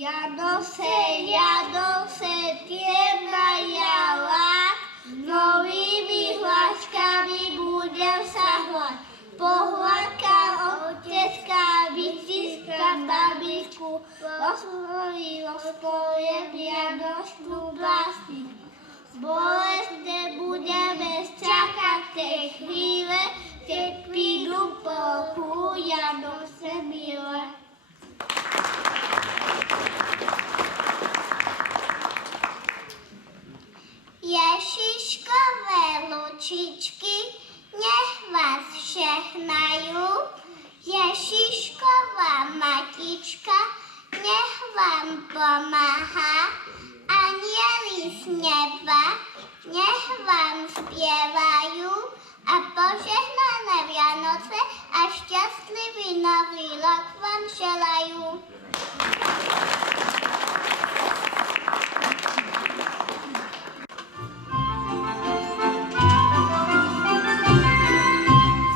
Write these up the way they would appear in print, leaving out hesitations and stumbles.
Jadose, tiemna jala, novými hláškami budem sa hľať. Pohľadkám otecka, vytiskám babičku, rozpoviem vianočnú básničku. Bolestne budeme čakať tej chvíle, keď prídu po Janose milé. Ježiškové lučičky, nech vás žehnajú. Ježišková matička, nech vám pomáha. Anjeli z neba, nech vám spievajú. A požehnané Vianoce a šťastlivý nový rok vám želajú.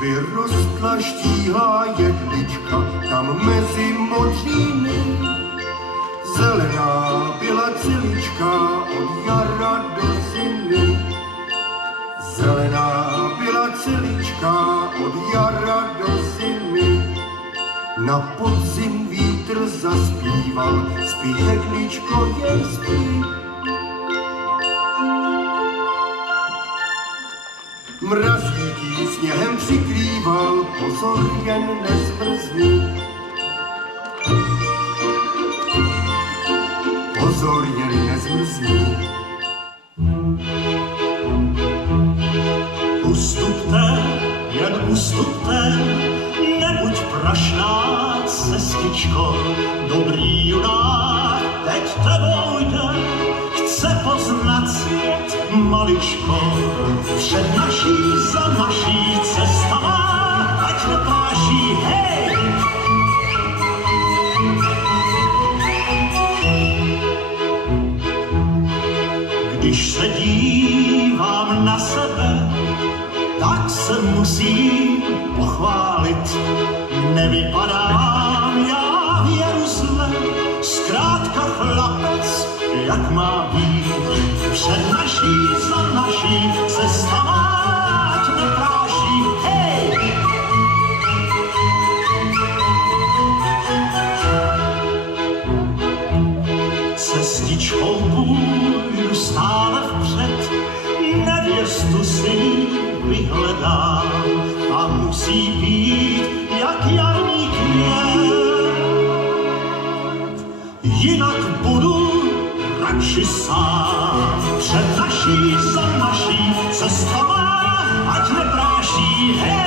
Vyrostla štíhlá jedlička tam mezi modříny. Zelená byla cilička od jara do zimy. Zelená byla cilička od jara do zimy. Na podzim vítr zaspíval, spí jedličko, jen spí. Mrazík sněhem přikrýval, pozor, jen nezmrzni. Pozor, jen nezmrzni. Ustupte, jen ustupte, nebuď prašná, sestičko. Dobrý junák teď tebou jde, chce poznat svět maličko. Před naší, za naší cestama, ať nepráší, hej! Když se dívám na sebe, tak se musím pochválit. Nevypadám já věru zle, zkrátka chlapec, jak má být. Před naší, za naší cestama, ať nepráší, hej! Cestičkou půjdu stále vpřed, nevěstu si vyhledám a musí být jak jarní květ. Jinak budu radši sám. Před naší, za naší cestama, ať nepráší, hej!